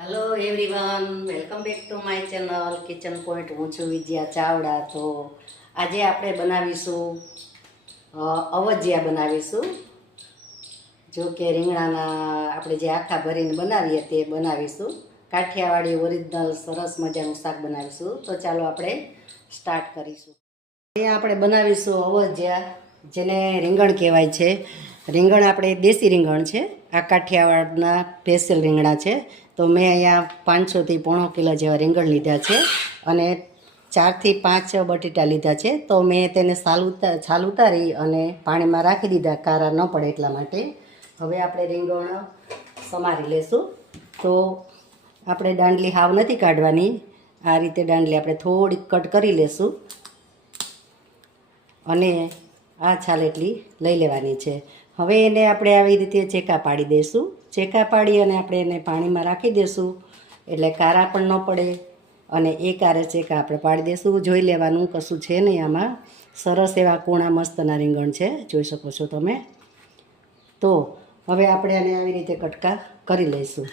Hello everyone, welcome back to my channel kitchen point. હું છું વિજયા ચાવડા. તો આજે આપણે બનાવીશું અવજિયા બનાવીશું. જો કે રીંગણાના આપણે જે આખા ભરીને બનાવીએ તે બનાવીશું. કાઠિયાવાડી ઓરિજિનલ સરસ મજાનું શાક બનાવીશું. તો ચાલો આપણે સ્ટાર્ટ કરીશું. અહીંયા આપણે બનાવીશું અવજિયા, જેને રીંગણ કહેવાય છે. રીંગણ આપણે દેશી રીંગણ છે, આ કાઠિયાવાડના સ્પેશિયલ રીંગણા છે. તો મેં અહીંયા 500થી પોણો કિલો જેવા રીંગણ લીધા છે અને 4થી 5 બટેટા લીધા છે. તો મેં તેને છાલ ઉતારી અને પાણીમાં રાખી દીધા, કારા ન પડે એટલા માટે. હવે આપણે રીંગણ સમારી લેશું. તો આપણે દાંડલી હાવ નથી કાઢવાની, આ રીતે દાંડલી આપણે થોડીક કટ કરી લેશું અને આ છાલ એટલી લઈ લેવાની છે. હવે એને આપણે આવી રીતે ચેકા પાડી દઈશું. ચેકા પાડી અને આપણે એને પાણીમાં રાખી દઈશું એટલે કારા પણ ન પડે અને એ કારે ચેકા આપણે પાડી દઈશું. જોઈ લેવાનું, કશું છે નહીં આમાં. સરસ એવા કૂણા મસ્તના રીંગણ છે, જોઈ શકો છો તમે. તો હવે આપણે આને આવી રીતે કટકા કરી લઈશું.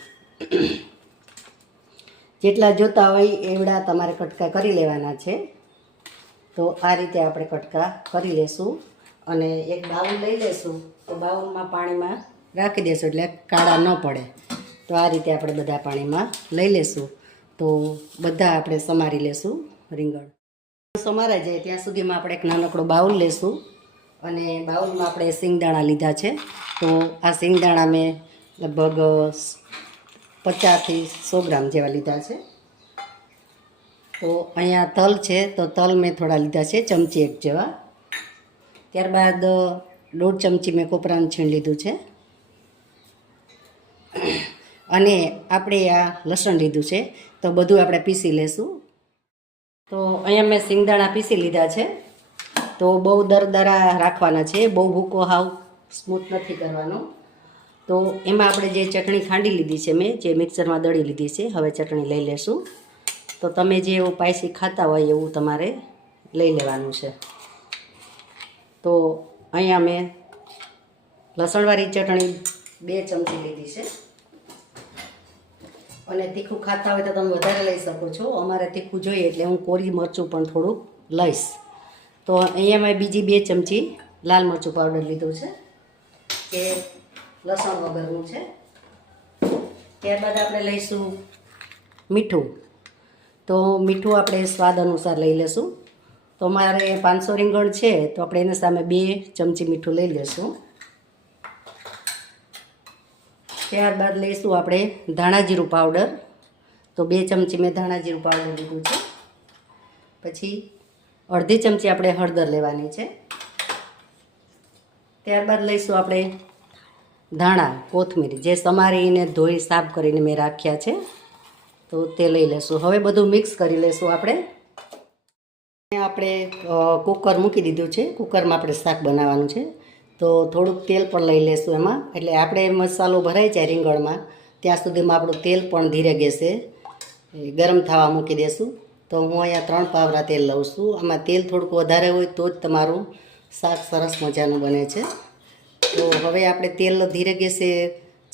જેટલા જોતા હોય એવડા તમારે કટકા કરી લેવાના છે. તો આ રીતે આપણે કટકા કરી લેશું અને એક બાઉલ લઈ લેશું. તો બાઉલમાં પાણીમાં રાખી દઈશું એટલે કાળા ન પડે. તો આ રીતે આપણે બધા પાણીમાં લઈ લેશું. તો બધા આપણે સમારી લેશું રીંગણ. સમારાઈ જાય ત્યાં સુધીમાં આપણે એક નાનકડો બાઉલ લેશું અને બાઉલમાં આપણે સિંગદાણા લીધા છે. તો આ સિંગદાણા મેં લગભગ 50થી 100 ગ્રામ જેવા લીધા છે. તો અહીંયા તલ છે, તો તલ મેં થોડા લીધા છે, ચમચી 1 જેવા. ત્યારબાદ 1.5 ચમચી મેં કોપરાનું છીણ લીધું છે અને આપણે આ લસણ લીધું છે. તો બધું આપણે પીસી લેશું. તો અહીંયા મેં સિંગદાણા પીસી લીધા છે. તો બહુ દરદરા રાખવાના છે, બહુ ભૂકો હાવ સ્મૂથ નથી કરવાનો. તો એમાં આપણે જે ચટણી ખાંડી લીધી છે મેં, જે મિક્સરમાં દળી લીધી છે, હવે ચટણી લઈ લેશું. તો તમે જે એવું સ્પાઈસી ખાતા હોય એવું તમારે લઈ લેવાનું છે. તો અહીંયા મેં લસણવાળી ચટણી 2 ચમચી લીધી છે અને તીખું ખાતા હોય તો તમે વધારે લઈ શકો છો. અમારે તીખું જોઈએ એટલે હું કોરી મરચું પણ થોડુંક લઈશ. તો અહીંયા મેં બીજી 2 ચમચી લાલ મરચું પાવડર લીધું છે, કે લસણ વગરનું છે. ત્યારબાદ આપણે લઈશું મીઠું. તો મીઠું આપણે સ્વાદ અનુસાર લઈ લેશું. તો મારે 500 રીંગણ છે તો આપણે એની સામે 2 ચમચી મીઠું લઈ લેશું. ત્યારબાદ લઈશું આપણે ધાણા જીરું પાવડર. તો 2 ચમચી મેં ધાણા જીરું પાવડર લીધું છે. પછી અડધી ચમચી આપણે હળદર લેવાની છે. ત્યારબાદ લઈશું આપણે ધાણા કોથમીર, જે સમારીને ધોઈ સાફ કરીને મેં રાખ્યા છે, તો તે લઈ લેશું. હવે બધું મિક્સ કરી લેશું. આપણે કુકર મૂકી દીધું છે. કુકરમાં આપણે શાક બનાવવાનું છે. તો થોડુંક તેલ પણ લઈ લેશું એમાં, એટલે આપણે મસાલો ભરાઈ જાય રીંગણમાં ત્યાં સુધીમાં આપણું તેલ પણ ધીરે ગેસે ગરમ થવા મૂકી દેશું. તો હું અહીંયા 3 પાવરા તેલ લઉં છું. આમાં તેલ થોડુંક વધારે હોય તો જ તમારું શાક સરસ મજાનું બને છે. તો હવે આપણે તેલ ધીરે ગેસે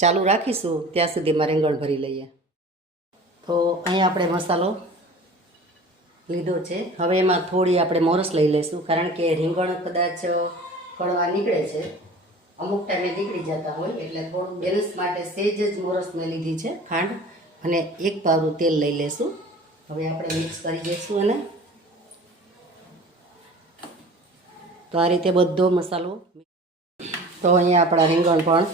ચાલુ રાખીશું ત્યાં સુધીમાં રીંગણ ભરી લઈએ. તો અહીંયા આપણે મસાલો લીધો છે. હવે એમાં થોડી આપણે મોરસ લઈ લઈશું, કારણ કે રીંગણ કદાચ કડવા નીકળે છે, અમુક ટાઈમે નીકળી જતા હોય, એટલે થોડું બેલેન્સ માટે સહેજ જ મોરસ મેં લીધી છે, ખાંડ, અને 1 પાવરું તેલ લઈ લેશું. હવે આપણે મિક્સ કરી દઈશું અને તો આ રીતે બધો મસાલો. તો અહીંયા આપણા રીંગણ પણ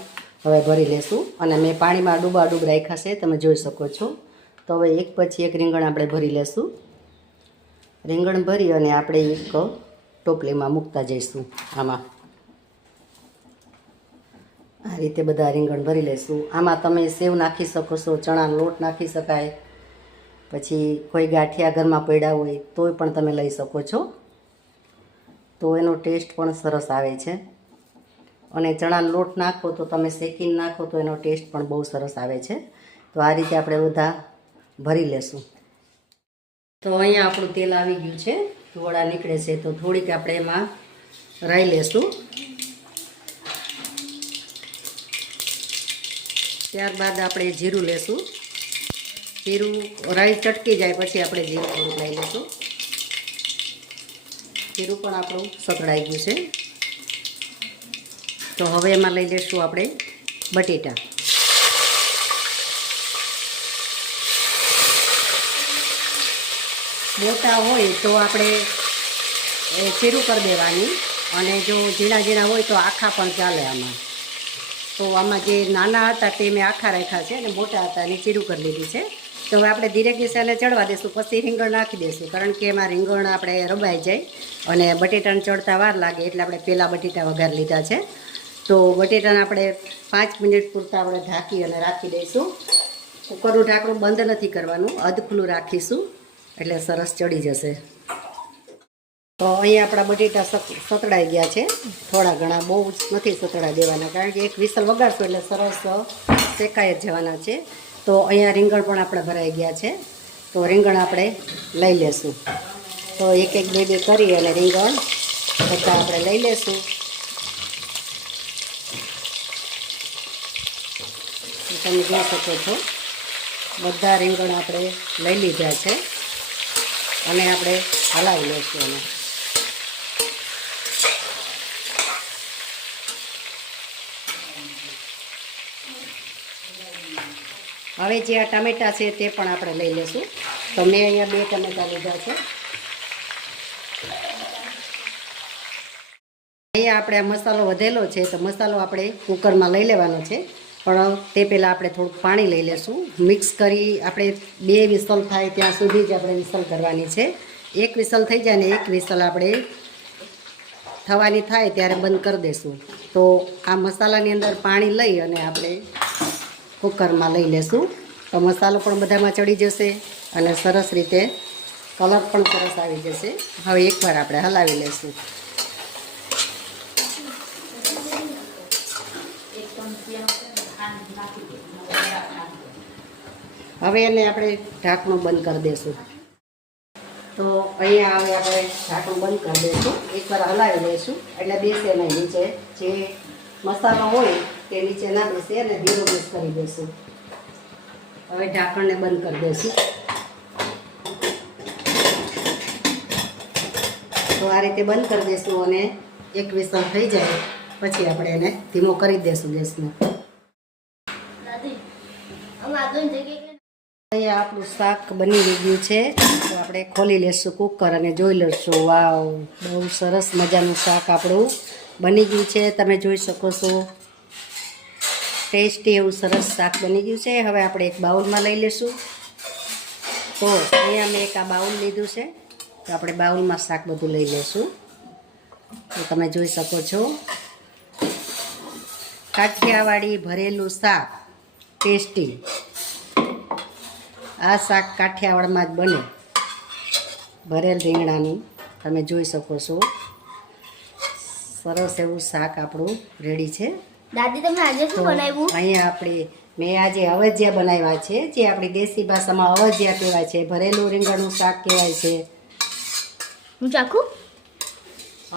હવે ભરી લેશું અને મેં પાણીમાં ડૂબ રાખ્યા છે, તમે જોઈ શકો છો. તો હવે એક પછી એક રીંગણ આપણે ભરી લેશું. રીંગણ ભરી અને આપણે એક ટોપલીમાં મૂકતા જઈશું. આમાં આ રીતે બધા રીંગણ ભરી લેશું. આમાં તમે સેવ નાખી શકો છો, ચણાનો લોટ નાખી શકાય, પછી કોઈ ગાંઠિયા ઘરમાં પડ્યા હોય તોય પણ તમે લઈ શકો છો. તો એનો ટેસ્ટ પણ સરસ આવે છે. અને ચણાનો લોટ નાખો તો તમે શેકીને નાખો તો એનો ટેસ્ટ પણ બહુ સરસ આવે છે. તો આ રીતે આપણે બધા ભરી લેશું. તો અહીંયા આપણું તેલ આવી ગયું છે, ધોળા નીકળે છે. તો થોડીક આપણે એમાં રાઈ લેશું. ત્યારબાદ આપણે જીરું લેશું. જીરું રાઈ ચટકી જાય પછી આપણે જીરું થોડુંક લઈ લઈશું. જીરું પણ આપણું સતળાઈ ગયું છે. તો હવે એમાં લઈ લઈશું આપણે બટેટા. મોટા હોય તો આપણે ચીરું કરી દેવાની, અને જો ઝીણા ઝીણા હોય તો આખા પણ ચાલે આમાં. તો આમાં જે નાના હતા તે મેં આખા રાખ્યા છે અને મોટા હતા એની ચીરું કરી લીધી છે. તો હવે આપણે ધીરે દિશાને ચડવા દઈશું, પછી રીંગણ નાખી દઈશું, કારણ કે એમાં રીંગણ આપણે રબાઈ જાય અને બટેટાને ચડતા વાર લાગે, એટલે આપણે પહેલાં બટેટા વઘાર લીધા છે. તો બટેટાને આપણે 5 મિનિટ પૂરતા આપણે ઢાંકી અને રાખી દઈશું. કુકરનું ઢાંકણું બંધ નથી કરવાનું, અધખુલ્લું રાખીશું એટલે સરસ ચડી જશે. તો અહીંયા આપણા બટેટા સતળાઈ ગયા છે, થોડા ઘણા, બહુ નથી સતળા દેવાના, કારણ કે એક વિસલ વગાડશું એટલે સરસ શેકાઈ જ જવાના છે. તો અહીંયા રીંગણ પણ આપણે ભરાઈ ગયા છે. તો રીંગણ આપણે લઈ લેશું. તો એક એક બે બે કરી અને રીંગણ બધા આપણે લઈ લેશું. તમે જોઈ શકો છો બધા રીંગણ આપણે લઈ લીધા છે અને આપણે હલાવી લઈશું એને. હવે જે આ ટામેટાં છે તે પણ આપણે લઈ લઈશું. તો મેં અહીંયા 2 ટામેટાં લીધા છે. અહીંયા આપણે મસાલો વધેલો છે, તો મસાલો આપણે કુકરમાં લઈ લેવાનો છે, પણ તે પહેલાં આપણે થોડુંક પાણી લઈ લઈશું. મિક્સ કરી આપણે 2 વિસલ થાય ત્યાં સુધી જ આપણે વિસલ કરવાની છે. 1 વિસલ થઈ જાય ને 1 વિસલ આપણે થવાની થાય ત્યારે બંધ કરી દઈશું. તો આ મસાલાની અંદર પાણી લઈ અને આપણે કુકરમાં લઈ લેશું. તો મસાલો પણ બધામાં ચડી જશે અને સરસ રીતે કલર પણ સરસ આવી જશે. હવે એકવાર આપણે હલાવી લઈશું. હવે એને આપણે ઢાંકણું બંધ કરી દઈશું. તો અહીંયા હવે આપણે ઢાંકણું બંધ કરી દઈશું. એકવાર હલાવી લઈશું એટલે બેસે નહીં, નીચે જે મસાલો હોય તે નીચે ના બેસે અને ધીરો ગેસ કરી દઈશું. હવે ઢાંકણને બંધ કરી દઈશું. તો આ રીતે બંધ કરી દઈશું અને 1 વિસલ થઈ જાય પછી આપણે એને ધીમો કરી દઈશું ગેસને. અહીંયા આપણું શાક બની ગયું છે. તો આપણે ખોલી લઈશું કુકર અને જોઈ લઈશું. વાવ, બહુ સરસ મજાનું શાક આપણું બની ગયું છે. તમે જોઈ શકો છો ટેસ્ટી એવું સરસ શાક બની ગયું છે. હવે આપણે એક બાઉલમાં લઈ લઈશું. તો અહીંયા મેં એક આ બાઉલ લીધું છે, તો આપણે બાઉલમાં શાક બધું લઈ લઈશું. તો તમે જોઈ શકો છો કાઠિયાવાડી ભરેલું શાક ટેસ્ટી. આ શાક કાઠિયાવાડમાં જ બને, ભરેલ રીંગણાનું. તમે જોઈ શકો છો સરસ એવું શાક આપણું રેડી છે. દાદી તમે આજે શું બનાવ્યું? અહીંયા મેં આજે અવજિયા બનાવ્યા છે, જે આપણી દેશી ભાષામાં અવજિયા કહેવાય છે. ભરેલું રીંગણનું શાક કહેવાય છે. હું ચાખું?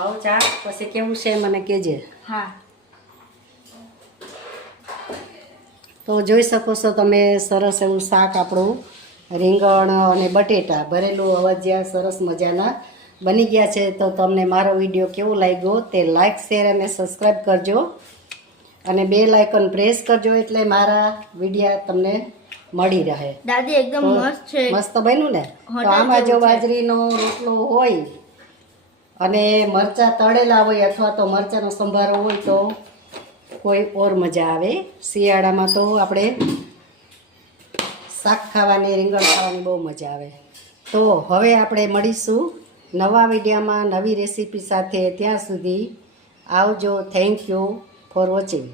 આવ ચાખ, પછી કેવું છે મને કહેજે. હા. તો જોઈ શકો છો તમે સરસ એવું શાક આપણું રીંગણ અને બટેટા ભરેલું અવજિયા સરસ મજાના બની ગયા છે. તો તમને મારો વિડીયો કેવો લાગ્યો તે લાઈક, શેર અને સબસ્ક્રાઈબ કરજો અને બેલ આઇકન પ્રેસ કરજો, એટલે મારા વિડીયો તમને મળી રહે. દાદી એકદમ મસ્ત છે. મસ્ત બન્યું ને? તો આમાં જો બાજરીનો રોટલો હોય અને મરચાં તળેલા હોય અથવા તો મરચાંનો સંભારો હોય તો કોઈ ઓર મજા આવે. શિયાળામાં તો આપણે શાક ખાવાની, રીંગણ ખાવાની બહુ મજા આવે. તો હવે આપણે મળીશું નવા વિડીયોમાં નવી રેસીપી સાથે. ત્યાં સુધી આવજો. Thank you for watching.